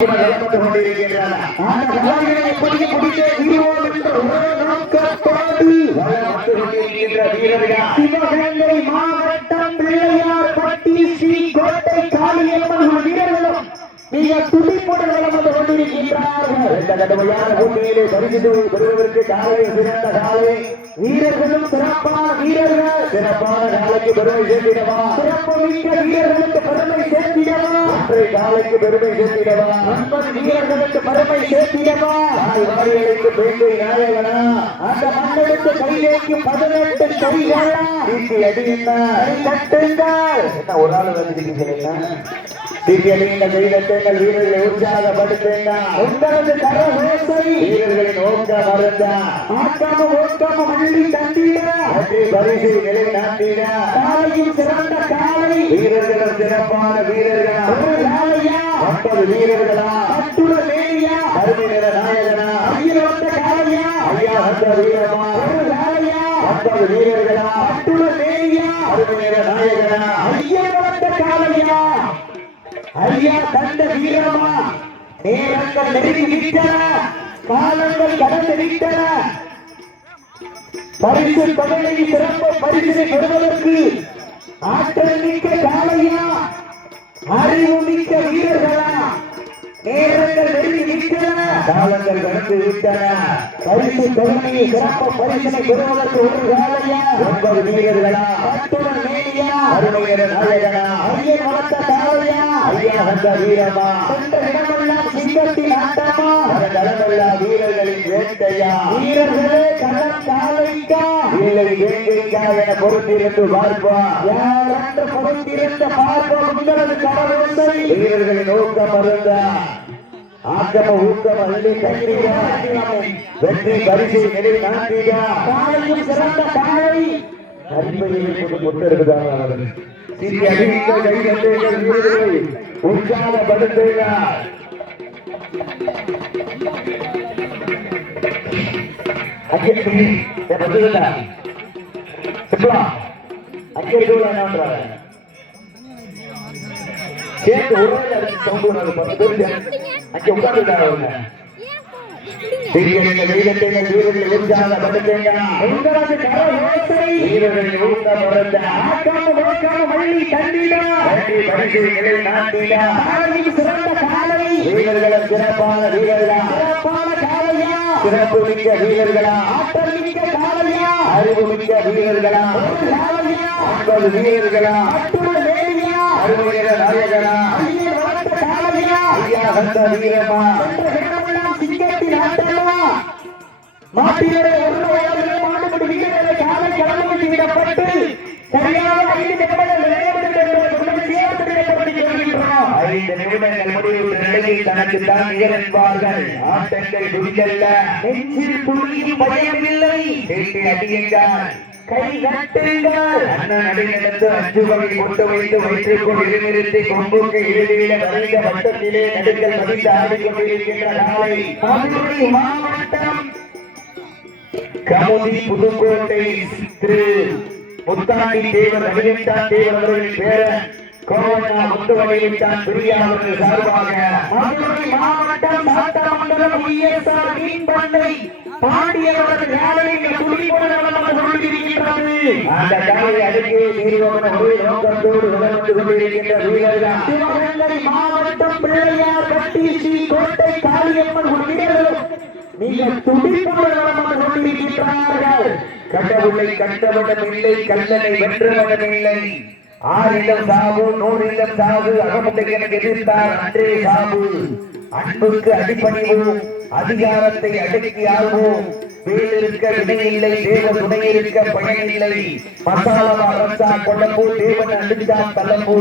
சிவகங்கை மாவட்டம் பிள்ளையார் பட்டி ஸ்ரீ கோட்டை காளியம்மன் வீரர்களும் மிக துடிப்புடன் வளம் வந்து கொண்டிருக்கின்றார்கள். இந்த கடுமையான போட்டியிலே பரிசு பெறுவதற்கு காலை சிறந்த காலை வீரர்களும் சிறப்பான வீரர்கள் சிறப்பான காலைக்கு பெருமை சேர்த்திடவா, சிறப்பு மிக்க வீரர்களுக்கு பெருமை சேர்த்திடவா, ஒற்றை காலைக்கு பெருமை சேர்த்திடவா, 9 வீரர்களுக்கு பெருமை சேர்த்திடவா, வாரியர்களுக்கு பெண்மை நாயகனா அந்த மன்னருக்கு கையிலேக்கு 18 கைகளா தீட்டி அடியுங்கள் கட்டுங்கள். என்ன ஒரு ஆள் வந்துட்டீங்க வீரர்களை உற்சாகப்படுத்துங்க. உங்களது கரகோசை வீரர்களின் ஓக்க மருந்த ஆக்காம ஓக்காம மல்லி தந்திட பரிசு நிலை நாட்டிட காலையும் சிறந்த காலை வீரர்களும் சிறப்பான வீரர்களா 9 வீரர்களா அட்டுட மேயா அருமை நிற நாயகனா ஐயா வந்த காலையா ஐயா வந்த வீரமா காலையா 9 வீரர்களா அட்டுட மேயா அருமை நிற நாயகனா ஐயா வந்த காலையா ஐயா தந்த வீரமா நேரங்கள் நெருங்கி விட்டன, காலங்கள் கடந்து விட்டன. பரிசு தொகையை சிறப்பு பரிசினை பெறுவதற்கு ஆற்றல் மிக்க காலையா அறிவு மிக்க வீரர்களா நேரங்கள் நெருங்கி விட்டன, காலங்கள் கடந்து விட்டன. பரிசு தொகையை சிறப்பு பரிசினை பெறுவதற்கு ஒரு காலையா 9 வீரர்களா அத்துடன் மேலியா அருமையர நாயகனா ஐயன் வளர்த்த காலையா ஐயா வந்த வீரமா சென்ற இடமெல்லாம் சிங்கத்தின் ஆட்டமா கடலமெல்லா வீரர்களின் வேட்டையா வீரர்களே களம் காலைக்கா இல்லை வேங்கைக்கா என பொறுத்திருந்து பார்ப்பா யாரென்று பொறுத்திருந்த பார்ப்பா உங்களது கடலோசை வீரர்களின் ஊக்கம் மருந்த ஆக்கம ஊக்கம் அள்ளி தங்கிட வெற்றி பரிசு நிலை நாட்டிட காலையும் சிறந்த காலை உற்சாகப்படுத்துங்க. சேர்த்து அங்கே உட்கார்ந்து வீரர்களின் ஊக்கம் மறந்த ஆக்காம ஓக்காம மல்லி தந்திட சிறந்த காலை வீரர்களும் சிறப்பான வீரர்களா சிறப்பான காலையா சிறப்பு மிக்க வீரர்களா ஆற்றல் மிக்க காலையா அறிவு மிக்க வீரர்களா 9 வீரர்களா அத்துடன் வேலியா அருமையர நாயகனா ஐயன் வளர்த்த காலையா ஐயா வந்த வீரமா சிங்கத்தின் ஆட்டமா மாட்டிலே மாட்டுப்படி வீரர்களை காலை கடந்து விடப்பட்டு சரியாக 5 நிமிடங்கள் முடிவு நிலையில் தனக்குத்தான் நிகழ் என்பார்கள். ஆட்டங்கள் துடிக்கல்ல, நெஞ்சில் புள்ளியும் பயமில்லை. அடியுங்கள், கை கட்டுங்கள். அண்ணன் அடிநடந்து 5 வகை கொண்டு வைத்து வயிற்றுக்குள் இழுநிறுத்தி கொம்புக்கு இறுதியில வரைந்த வட்டத்திலே நடுங்கள் மதித்து ஆடிக்கொண்டிருக்கின்ற நாளை மதுரை மாவட்டம் கமுதி புதுக்கோட்டை திரு முத்தாண்டி தேவர் அபிநட்டான் தேவர் அவர்களின் பேரன் கோவண்ணா முத்துவலிவிட்டான் பிரியா அவர்கள் சார்பாக மதுரை மாவட்டம் சாத்தமங்கலம் ESR மீன்பண்ணை பாண்டியவர்கள் யாழையில் துடிப்புடன் வளர்ந்து கொண்டிருக்கின்றது. அந்த காலை அடுக்கே தீர்வன ஒரு நோக்கத்தோடு வளர்ந்து கொண்டிருக்கின்ற வீரர்கள் சிவகங்கை மாவட்டம் பிள்ளையார் பட்டி ஸ்ரீ கோட்டை காளியம்மன் வீரர்களும் மிக துடிப்புடன் வளர்ந்து கொண்டிருக்கின்றார்கள். கண்டவுள்ளை கண்டவனம் இல்லை, கல்லனை வென்றவனம் இல்லை. 6 இல்லம் சாவு 100 இல்லம் சாவு அகமுட்டைக்கு எதிர்த்தார் அன்றே சாவு. அன்புக்கு அடிப்பணிவோம், அதிகாரத்தை அடக்கி ஆள்வோம். வேலிருக்க வினையில்லை, தேவ துணையிருக்க பயனில்லை. மசாலா அரசா கொள்ளப்போ தேவன் அடிச்சா தள்ளப்போ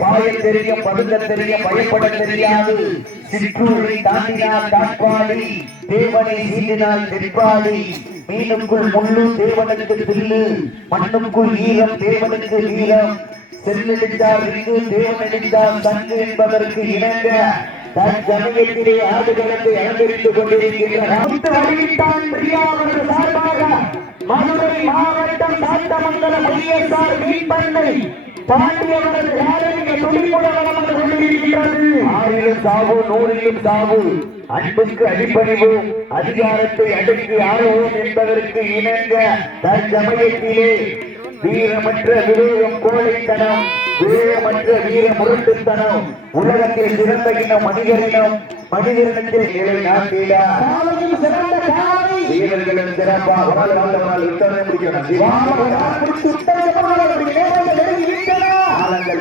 பாய தெரியும் பதுங்க தெரியும் பயப்பட தெரியாது. சிற்றூரை தாண்டினால் காட்பாடி, தேவனை சீண்டினால் தெற்பாடி. மீனுக்குள் முள்ளு தேவனுக்கு தில்லு, மண்ணுக்குள் ஈரம் தேவனுக்கு வீரம். செல்லெடுத்தால் இங்கு தேவனெடுத்தால் தங்கு என்பதற்கு இணங்க தன் சமயத்திலே ஆடுகளத்தை அலங்கரித்துக் கொண்டிருக்கின்றனர். மதுரை மாவட்டம் சாத்தமங்கலம் ESR மீன்பண்ணை பாண்டியவரது யாரையும் துணிப்புடன் வந்து கொண்டிருக்கிறது. ஆறிலும் சாவு நூறிலும் சாவு, அன்புக்கு அடிப்பணிவோம், அதிகாரத்தை அடுத்து ஆளுவோம் என்பதற்கு இணங்க தற்சமயத்திலே வீரமற்ற விவேகம் கோழைத்தனம், விவேகமற்ற வீர முரட்டுத்தனம், உலகத்தில் சிறந்த இனம் மனிதரினம், மனிதனத்தில் நிலை நாட்டிலா சிறந்த காலை வீரர்களும் சிறப்பாக காலங்கள்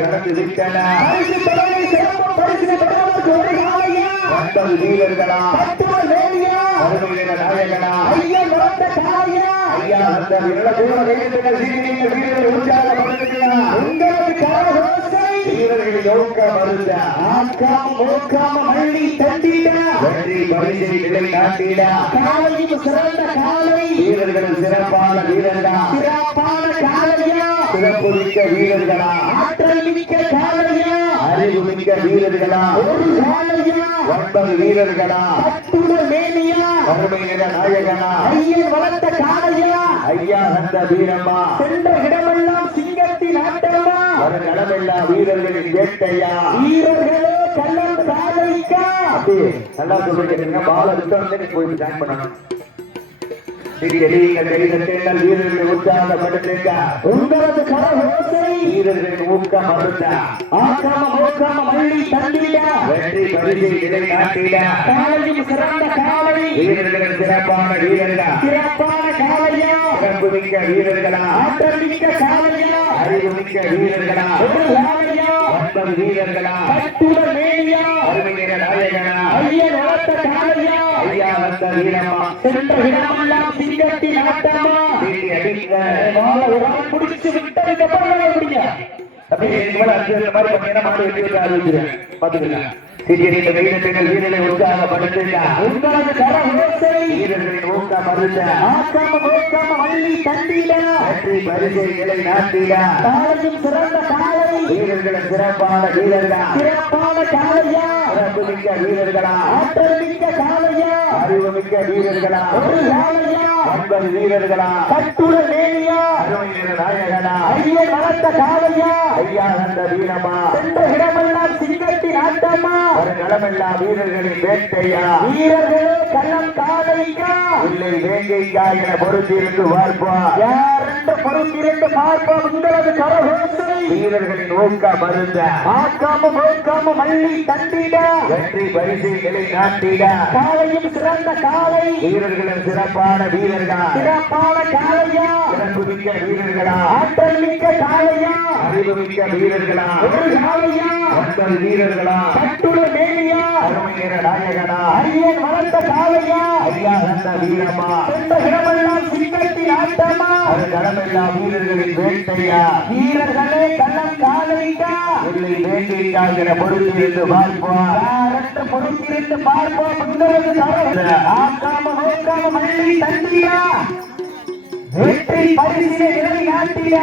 நடந்து விட்டன. வீரர்களா நாயகனா ஐயா அந்த வீரர்கள் வீரர்கள் யோக மருந்த ஆக்காம மோக்காம மல்லி தண்டிட வெற்றி பரிசை நிலை நாட்டிட காலையும் சிறந்த காலை வீரர்கள் சிறப்பான வீரர்களா சிறப்பான காலையா சிறப்பு மிக்க வீரர்களா ஆற்றல் மிக்க காலையா அறிவு மிக்க வீரர்களா ஒரு காலையா 9 வீரர்களா அத்துடன் மேனியா அருமையின நாயகனா ஐயன் வளர்த்த காலையா ஐயா அந்த வீரமா சென்ற இடமெல்லாம் சிங்கத்தின் ஆட்டமா ஒரு கடமெல்லாம் வீரர்களின் வேட்டையா வீரர்களே கள்ளம் சாதிக்கா நல்லா சொல்றீங்க. பால விட்டு போய் ஜாயின் பண்ணணும். வீரர்களை உற்சாகப்படுத்துங்க. உங்களது கரகோசை வீரர்களின் ஊக்கம் மறுத்த ஆக்காம மோக்காம மல்லி தண்டிட வெற்றி பரிசை நிலை நாட்டிட காலையும் சிறந்த காலை வீரர்களின் சிறப்பான வீரர்களா சிறப்பான காலையா சிறப்பு மிக்க வீரர்களா ஆற்றல் மிக்க காலையா அறிவு மிக்க வீரர்களா ஒரு காலையா 9 வீரர்களா அத்துடன் மேனியா அருமையின நாயகனா ஐயன் வளர்த்த காலையா ஐயா வந்த வீரமா சென்ற இடமெல்லாம் சிங்கத்தின் ஆட்டமா அடிக்க முடிச்சு விட்டு பிடிங்க வீரர்களை உற்சாகப்படுத்துங்க. உங்களது கரகோசை வீரர்களின் ஊக்கம் மருந்த ஆக்காம மோக்காம மல்லி தண்டிட வெற்றி பரிசை நிலை நாட்டிட காலையும் சிறந்த காலை வீரர்களின் சிறப்பான வீரர்களா சிறப்பான காலையா சிறப்பு மிக்க வீரர்களா ஆற்றல் மிக்க காலையா அறிவு மிக்க வீரர்களா ஒரு காலையா 9 வீரர்களா கட்டுடன் மேனியா அருமையின நாயகனா ஐயன் வளர்த்த காலையா ஐயா அந்த வீரமா சென்ற இடமெல்லாம் சிங்கத்தின் ஆட்டமா ஒரு களமெல்லாம் வீரர்களின் வேட்டையா வீரர்களே கள்ளம் காலைக்கா இல்லை வேங்கைக்கா என பொறுத்திருந்து பார்ப்பா யார் என்று பொறுத்திருந்து பார்ப்பா. உங்களது கரகோசை வீரர்களின் ஊக்க மருந்த ஆக்காம மோக்காம மல்லி தண்டிட வெற்றி பரிசை நிலை நாட்டிட காலையும் சிறந்த காலை வீரர்களின் சிறப்பான வீரர்களா சிறப்பான காலையா சிறப்பு மிக்க வீரர்களா ஆற்றல் மிக்க காலையா அறிவு மிக்க வீரர்களா ஒரு காலையா 9 வீரர்களா கட்டுடன் மேனியா அருமையின நாயகனா ஐயன் வளர்த்த காலையா ஐயா அந்த வீரமா சென்ற இடமெல்லாம் சிங்கத்தின் ஆட்டமா ஒரு களமெல்லாம் வீரர்களின் வேட்டையா வீரர்களே கள்ளம் காலைக்கா இல்லை வேட்டைக்கா என பொறுத்திருந்து பார்ப்போம் யாரென்று பொறுத்திருந்து பார்ப்போம். உங்களது ஆக்காம நோக்காம மல்லி தண்டியா வெற்றி பரிசினை நிலை நாட்டிய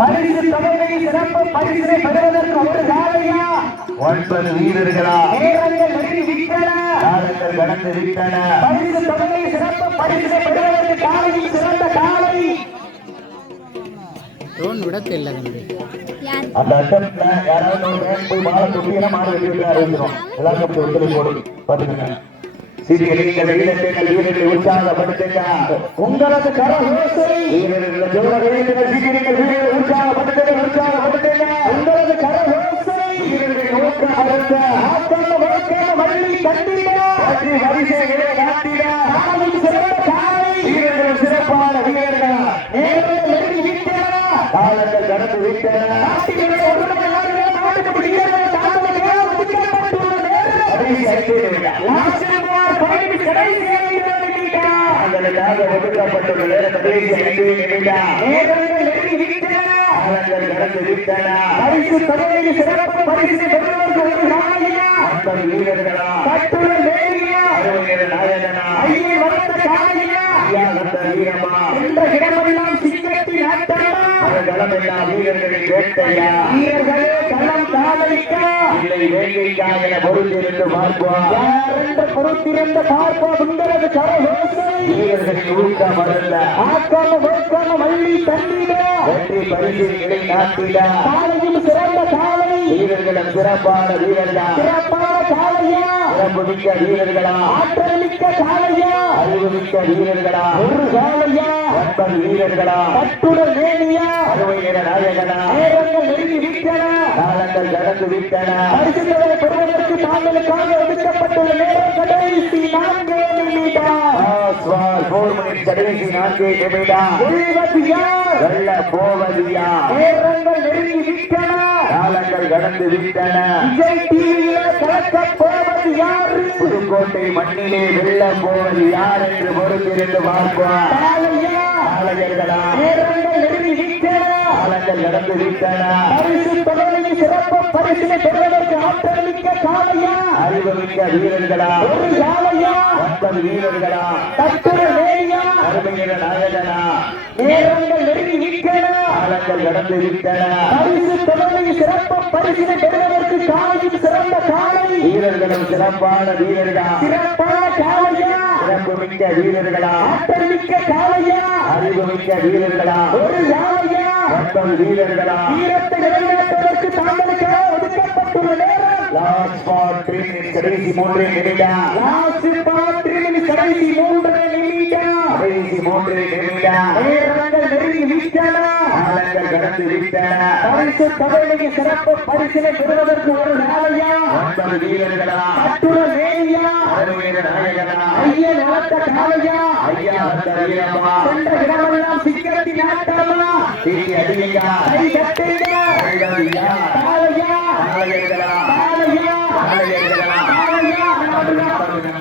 பரிசு தொகையை சிறப்பு பரிசினை பெறுவதற்கு ஒரு காலையா 9 வீரர்களா நேரங்கள் நெருங்கி விட்டன காலங்கள் கடந்து விட்டன பரிசு தொகையை சிறப்பு பரிசினை பெறுவதற்கு காலையில் சிறந்த காலை விடத்தில்லை அந்த அட்டம்ல யாராவது போய் மாலை தொட்டினா மாலை வெட்டி ஆரம்பிச்சிடும். எல்லாருக்கும் ஒத்துழைப்பு போடும் பாத்துக்கங்க. வீரர்களை உற்சாகப்படுத்துங்க. உங்களது கரகோசை வீரர்களை உற்சாகப்படுத்துங்க. உங்களது கரகோசை வீரர்களை ஊக்கப்படுத்த ஆக்காம மோக்காம மல்லி தண்டிட வரிசை நாட்டிட வீரர்கள் சிறப்பான வீரர்களா நேரங்கள் நெருங்கி விட்டன காலங்கள் கடந்து விட்டன ஒதுக்கப்பட்டுள்ள நேரத்தை பரிசு தொகையை சிறப்பு பரிசு வீரர்களா கட்டுடன் வேலியா நாயகனா ஐயே வளர்த்த காலையா வீரமா என்ற இடமெல்லாம் சிங்கத்தின் ஆட்டமா களமெல்லாம் வீரர்களின் வேட்டையா வீரர்களே களம் காலைக்கா இல்லை வேங்கைக்கா என பொறுத்திருந்து பார்ப்போம். யாரென்று பொறுத்திருந்து பார்ப்போம். உங்களது கரகோசை வீரர்களின் ஊக்கம் அருந்த ஆக்காம ஓக்காம மல்லி தந்திட வெற்றி பரிசு நிலை நாட்டிட காலையும் சிறந்த காலை வீரர்களும் சிறப்பான வீரர்களா சிறப்பான காலையா சிறப்பு மிக்க வீரர்களா ஆற்றல் மிக்க காலையா அறிவு மிக்க வீரர்களா ஒரு காலையா 9 வீரர்களா கட்டுடல் வேணியா அறுவை நிற நாயகனா நேரங்கள் நெருங்கி விட்டன காலங்கள் கடந்து விட்டன பரிசுகளை பெறுவதற்கு தாங்களுக்காக ஒதுக்கப்பட்டுள்ள நேரம் கடைசி 4 நிமிடம் ஆஸ்வார் 4 மினிட் கடைசி 4 நிமிடம் வெல்வது யார் வெல்ல போவது யார் நேரங்கள் நெருங்கி விட்டன காலங்கள் கடந்து விட்டன விஜய் டிவியில கலக்கப் போவது யார் புதுக்கோட்டை மண்ணிலே வெல்ல போவது யார் என்று பொறுத்திருந்து பார்ப்போம். காலையா காளையர்களா நேரங்கள் நெருங்கி விட்டன காலங்கள் கடந்து விட்டன பரிசு தொகையை சிறப்பு பரிசினை பெறுவதற்கு ஆற்றல் மிக்க காலையா அறிவுமிக்க வீரர்களா ஒரு காலையா 9 வீரர்களா கட்டுடல் வேணியா அருமை நிற நாயகனா நேரங்கள் நெருங்கி விட்டன காலங்கள் கடந்து விட்டன பரிசு தொகையை சிறப்பு பரிசினை பெறுவதற்கு காலையும் சிறந்த காலை வீரர்களும் சிறப்பான வீரர்களா சிறப்பான காலையா சிறப்பு மிக்க வீரர்களா ஆற்றல் மிக்க காலையா அறிவுமிக்க வீரர்களா ஒரு காலையா 9 வீரர்களா வீரத்தை நிலைநாட்டுவதற்கு தாங்களுக்காக ஒதுக்கப்பட்டுள்ள நேரம் லாஸ்ட் ஃபார் 3 மினிட்ஸ் கடைசி 3 நிமிடம் லாஸ்ட் பாட்டில் கடைசி 3 நிமிடம் கடைசி 3 நிமிடம் நேரங்கள் நெருங்கி விட்டன காலங்கள் கடந்து விட்டன பரிசு தொகையை சிறப்பு பரிசினை பெறுவதற்கு ஒரு காலையா 9 வீரர்களா கட்டுடல் வேணியா அருமை நிற நாயகனா ஐயன் வளர்த்த காலையா ஐயா தரியம்மா சென்ற இடமெல்லாம் சிக்கரத்தி நாட்டமா தீட்டி அடிங்க கை கட்டுங்க ஐயா காலையா காளையர்களா காலையா காளையர்களா காலையா காளையர்களா